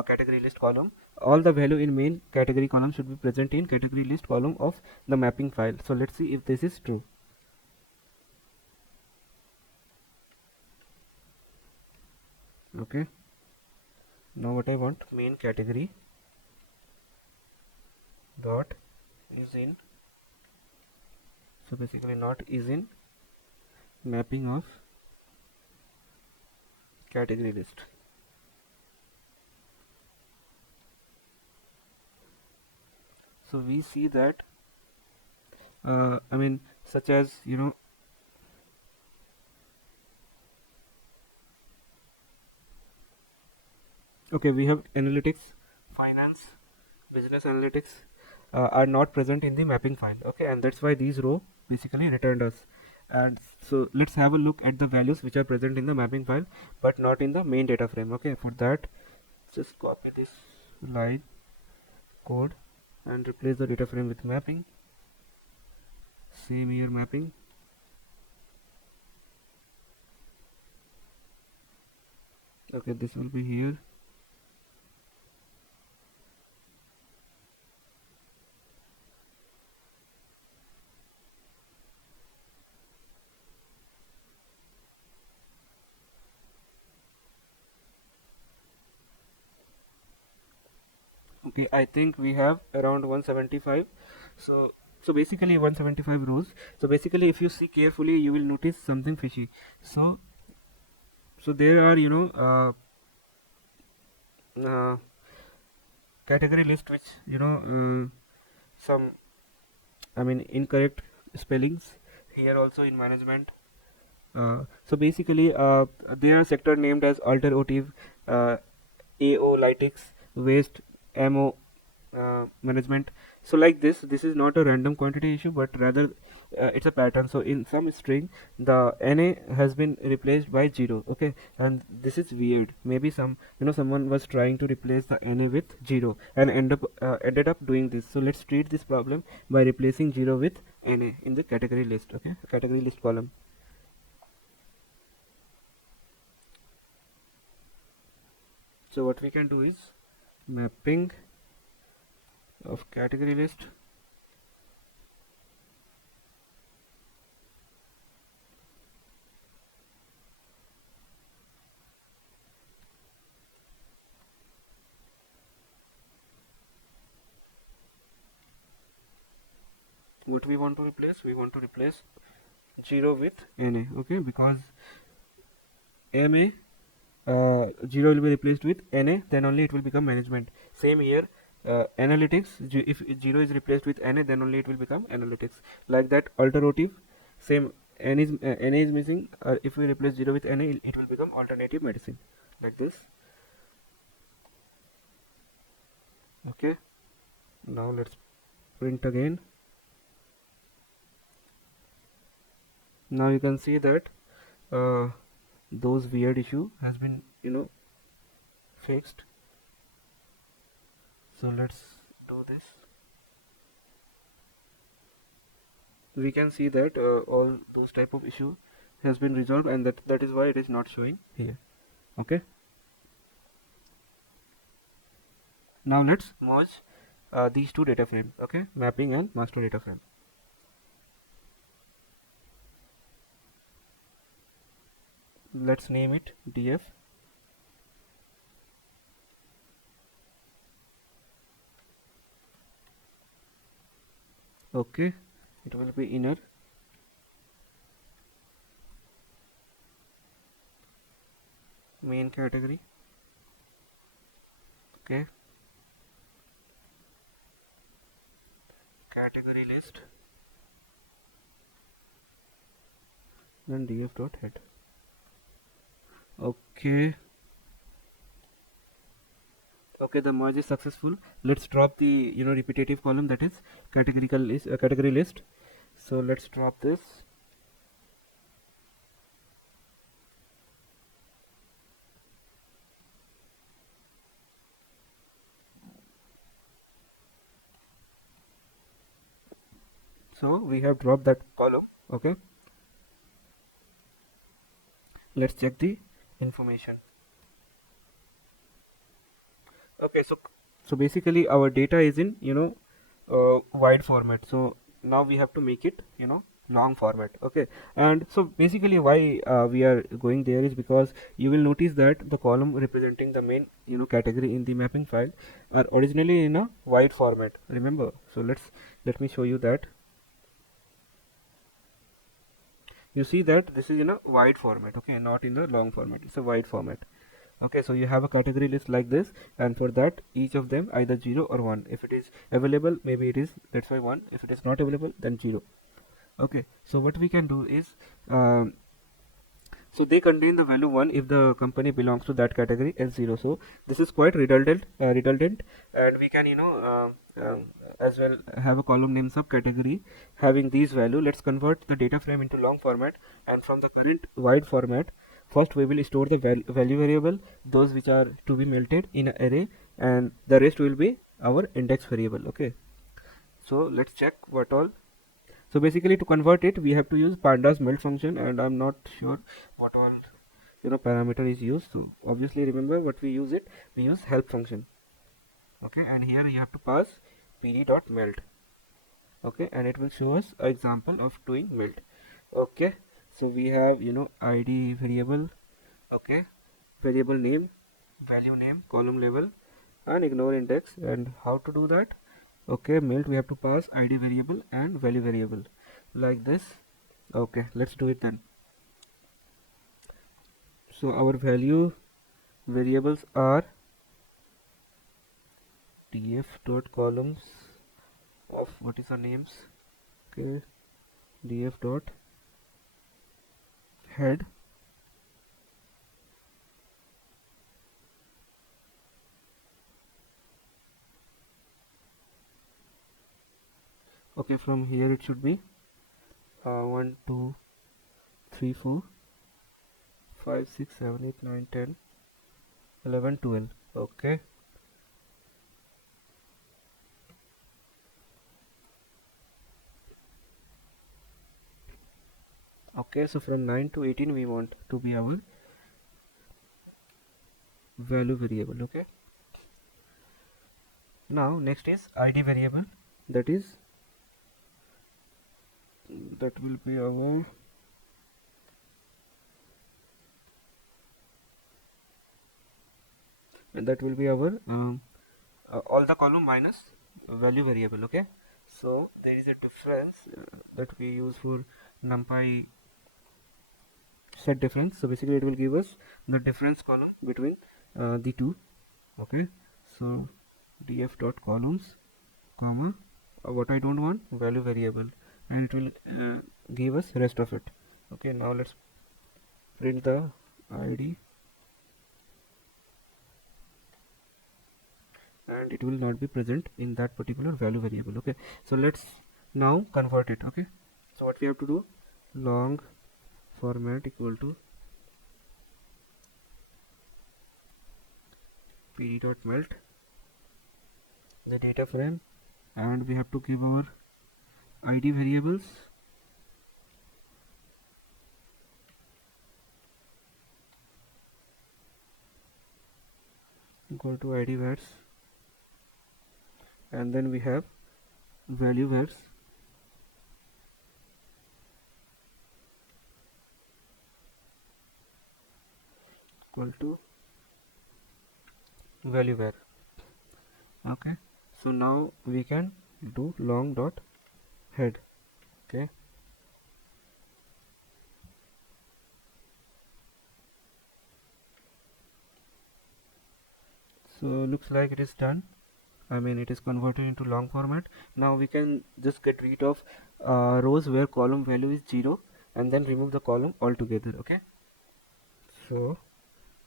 category list column, all the value in main category column should be present in category list column of the mapping file. So let's see if this is true. Okay, now what I want, main category dot is in, so basically not is in mapping of category list. So we see that I mean such as okay, we have analytics, finance, business analytics are not present in the mapping file. Okay, and that's why these row basically returned us. And so let's have a look at the values which are present in the mapping file but not in the main data frame. Okay, for that just copy this line code and replace the data frame with mapping. Same here, mapping. Okay, this will be here. Okay, I think we have around 175. So so basically 175 rows. So basically if you see carefully you will notice something fishy. So there are uh, category list which some, I mean, incorrect spellings here also in management. So basically, there are sector named as alternative, uh, AO Lytics, waste, MO management. So like this is not a random quantity issue, but rather it's a pattern. So in some string, the NA has been replaced by 0. Okay, and this is weird. Maybe someone was trying to replace the NA with 0 and ended up doing this. So let's treat this problem by replacing 0 with NA in the category list. Okay, category list column. So what we can do is mapping of category list. What we want to replace? We want to replace 0 with NA. Okay, because MA 0 will be replaced with NA, then only it will become management. Same here, analytics, if 0 is replaced with NA, then only it will become analytics. Like that, alternative, same, NA is missing. If we replace 0 with NA, it will become alternative medicine. Like this. Okay, now let's print again. Now you can see that those weird issue has been fixed. So let's do this. We can see that all those type of issue has been resolved, and that is why it is not showing here. Okay, now let's merge these two data frame. Okay, mapping and master data frame. Let's name it df. Okay, it will be inner. Main category. Okay, category list, then df dot head. Okay, okay, the merge is successful. Let's drop the repetitive column, that is category list. So let's drop this. So we have dropped that column. Okay, let's check the information. Okay, so basically our data is in wide format. So now we have to make it long format. Okay, and so basically why we are going there is because you will notice that the column representing the main category in the mapping file are originally in a wide format, remember. So let me show you that. You see that this is in a wide format, okay, not in the long format. It's a wide format. Okay, so you have a category list like this, and for that each of them either 0 or 1. If it is available, maybe it is, that's why 1. If it is not available, then 0. Okay, so what we can do is so they contain the value 1 if the company belongs to that category, and 0. So this is quite redundant, and we can as well have a column name subcategory having these value. Let's convert the data frame into long format, and from the current wide format, first we will store the value variable, those which are to be melted in an array, and the rest will be our index variable. Okay, so let's check what all. So basically to convert it we have to use pandas melt function, and I'm not sure what all parameter is used. So obviously remember what we use it, we use help function. Okay, and here you have to pass pd.melt. Okay, and it will show us an example of doing melt. Okay, so we have id variable. Okay, variable name, value name, column level, and ignore index. And how to do that? Okay, melt, we have to pass id variable and value variable like this. Okay, let's do it then. So our value variables are df dot columns of what is our names. Okay, df dot head. Okay, from here it should be 1 2 3 4 5 6 7 8 9 10 11 12. Okay, okay, so from 9 to 18 we want to be our value variable. Okay, now next is id variable, that is that will be our all the column minus value variable. Okay, so there is a difference that we use for numpy set difference. So basically it will give us the difference column between the two. Okay, so df dot columns comma what I don't want, value variable, and it will give us rest of it. Okay, now let's print the id, and it will not be present in that particular value variable. Okay, so let's now convert it. Okay, so what we have to do, long format equal to pd dot melt the data frame, and we have to give our id variables equal to id vars, and then we have value vars equal to value var. Okay, so now we can do long dot head. Okay, so looks like it is done. I mean it is converted into long format. Now we can just get rid of rows where column value is 0 and then remove the column altogether. Okay, so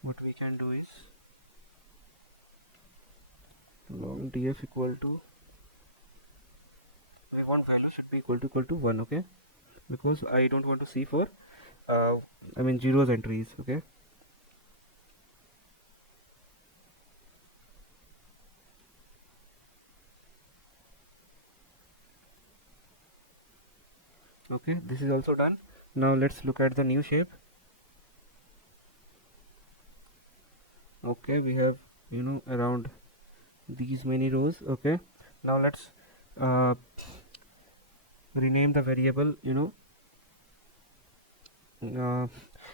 what we can do is long df equal to, we want value should be equal to 1. Okay, because I don't want to see for I mean zeros entries. Okay, okay, this is also done. Now let's look at the new shape. Okay, we have around these many rows. Okay, now let's uh, rename the variable uh,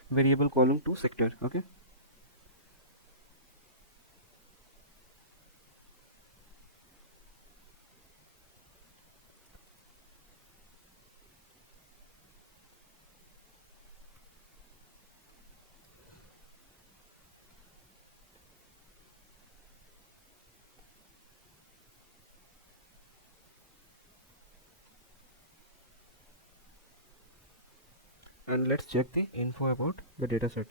variable column to sector. Okay, and let's check the info about the dataset.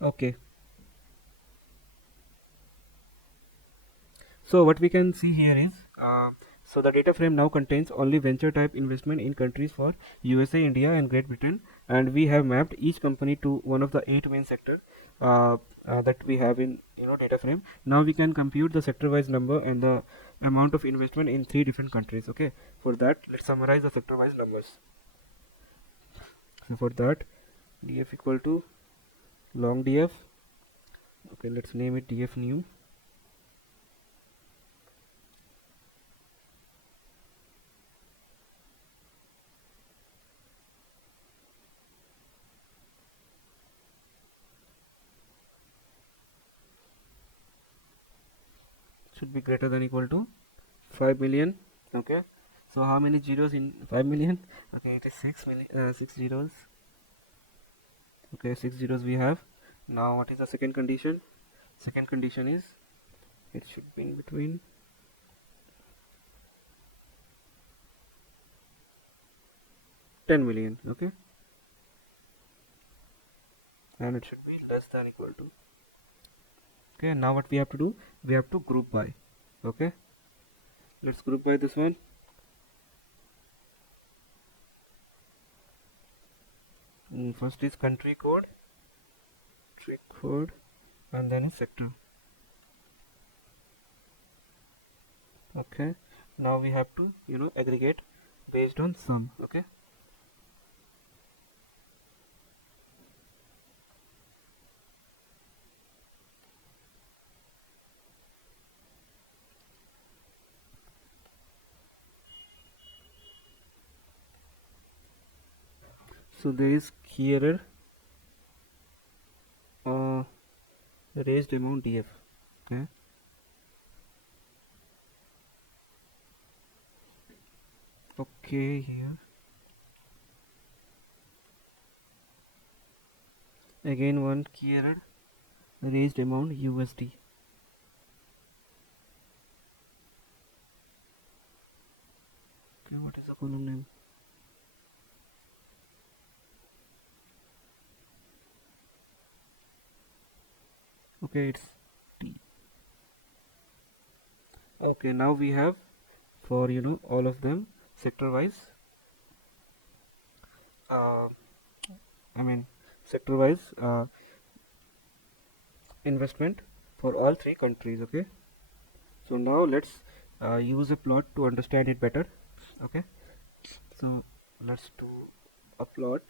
Okay, so what we can see here is so the data frame now contains only venture type investment in countries for USA, India and Great Britain, and we have mapped each company to one of the 8 main sector that we have in data frame. Now we can compute the sector wise number and the amount of investment in 3 different countries. Okay, for that let's summarize the sector wise numbers. So for that, df equal to long df. Okay, let's name it df new. should be greater than equal to 5 million. Okay, so how many zeros in 5 million? Okay, it is 6 million, 6 zeros. Okay, 6 zeros we have. Now what is the second condition? Second condition is it should be in between 10 million. Okay, and it should be less than equal to. Okay, now what we have to do? We have to group by. Okay, let's group by this one. First is country code, and then is sector. Okay, now we have to aggregate based on sum. Okay, so there is key error, raised amount df. Okay, okay, here again one key error, raised amount USD. Okay, what is the column name? Okay, it's T. Okay, now we have for all of them sector wise, uh, I mean sector wise investment for all three countries. Okay, so now let's use a plot to understand it better. Okay, so let's do a plot.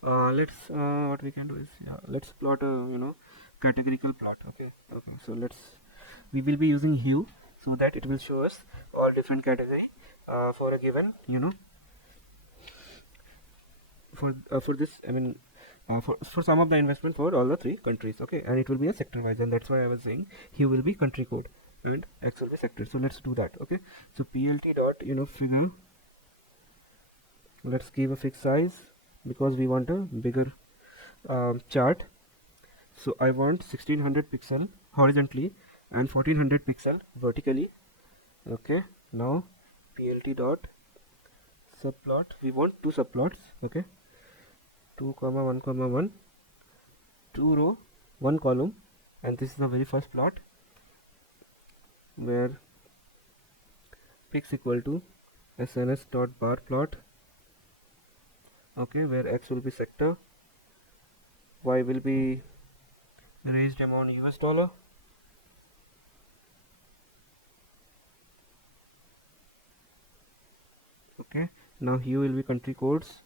Let's what we can do is, yeah, let's plot a categorical plot. Okay, so we will be using hue so that it will show us all different category for a given for this, I mean for some of the investment for all the three countries. Okay, and it will be a sector wise, and that's why I was saying hue will be country code and X will be sector. So let's do that. Okay, so PLT dot figure, let's give a fixed size because we want a bigger chart. So I want 1600 pixel horizontally and 1400 pixel vertically. Okay, now PLT dot subplot, we want two subplots. Okay, 2 comma 1 comma 1, 2 row 1 column, and this is the very first plot where pix equal to SNS dot bar plot. Okay, where X will be sector, Y will be raised amount US dollar, okay. Now here will be country codes,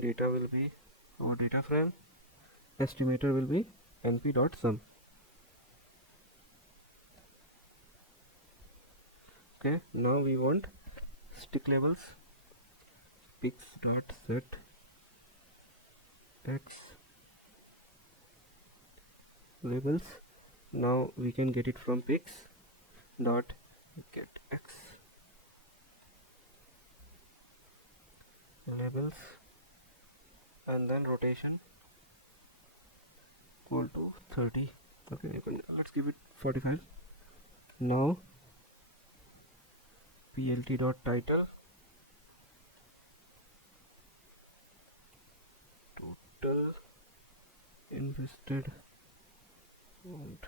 data will be our data frame, estimator will be np dot sum. Okay, now we want stick labels, pix dot set x labels. Now we can get it from pix dot get x labels, and then rotation equal to 30. Okay, let's give it 45. Now PLT dot title, total invested amount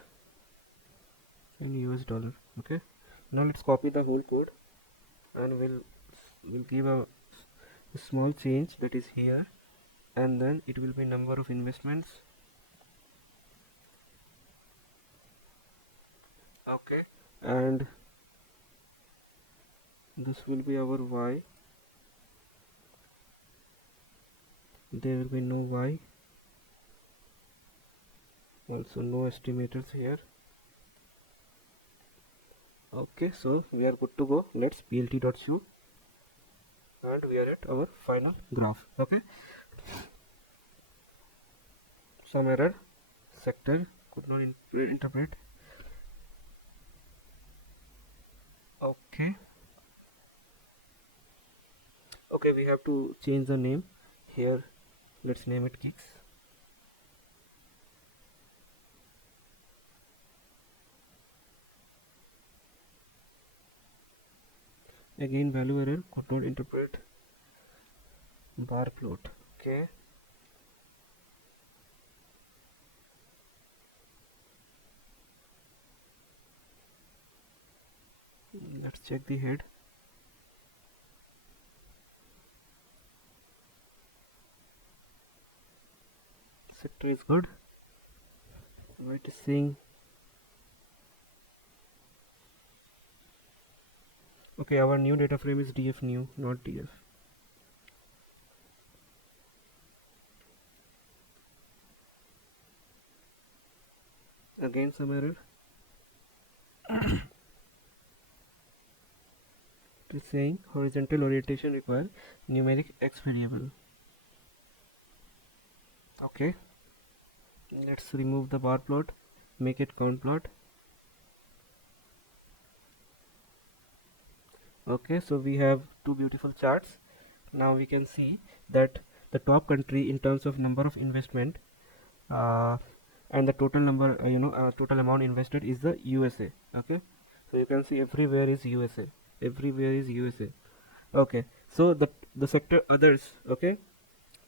in US dollar. Okay, now let's copy the whole code and we'll give a small change, that is here, and then it will be number of investments. Okay, and this will be our Y. There will be no Y, also no estimators here. Okay, so we are good to go. Let's PLT dot shoot, and we are at our final graph. Okay, some error, sector could not interpret. Okay. Okay, we have to change the name here. Let's name it kicks. Again, value error could not interpret bar plot. Okay. Let's check the head. Sector is good. It is saying. Okay, our new data frame is df new, not df. Again, some error. It is saying horizontal orientation require numeric x variable. Okay. Let's remove the bar plot, make it count plot. Okay, so we have two beautiful charts. Now we can see that the top country in terms of number of investment uh, and the total number total amount invested is the USA. Okay, so you can see everywhere is USA, everywhere is USA. Okay, so the sector others, okay,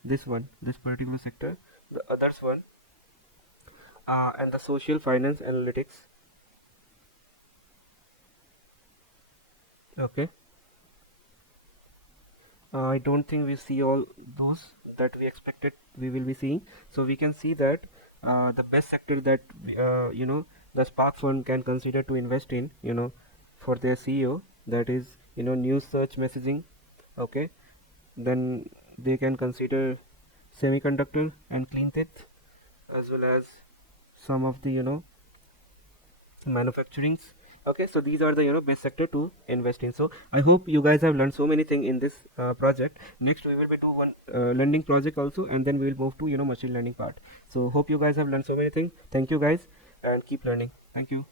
this one, this particular sector, the others one, and the social finance analytics. Okay, I don't think we see all those that we expected we will be seeing. So we can see that the best sector that the Spark Fund can consider to invest in, for their CEO, that is news search messaging. Okay, then they can consider semiconductor and clean tech, as well as some of the manufacturings. Okay, so these are the best sector to invest in. So I hope you guys have learned so many things in this project. Next we will be do one learning project also, and then we will move to machine learning part. So hope you guys have learned so many things. Thank you guys, and keep learning. Thank you.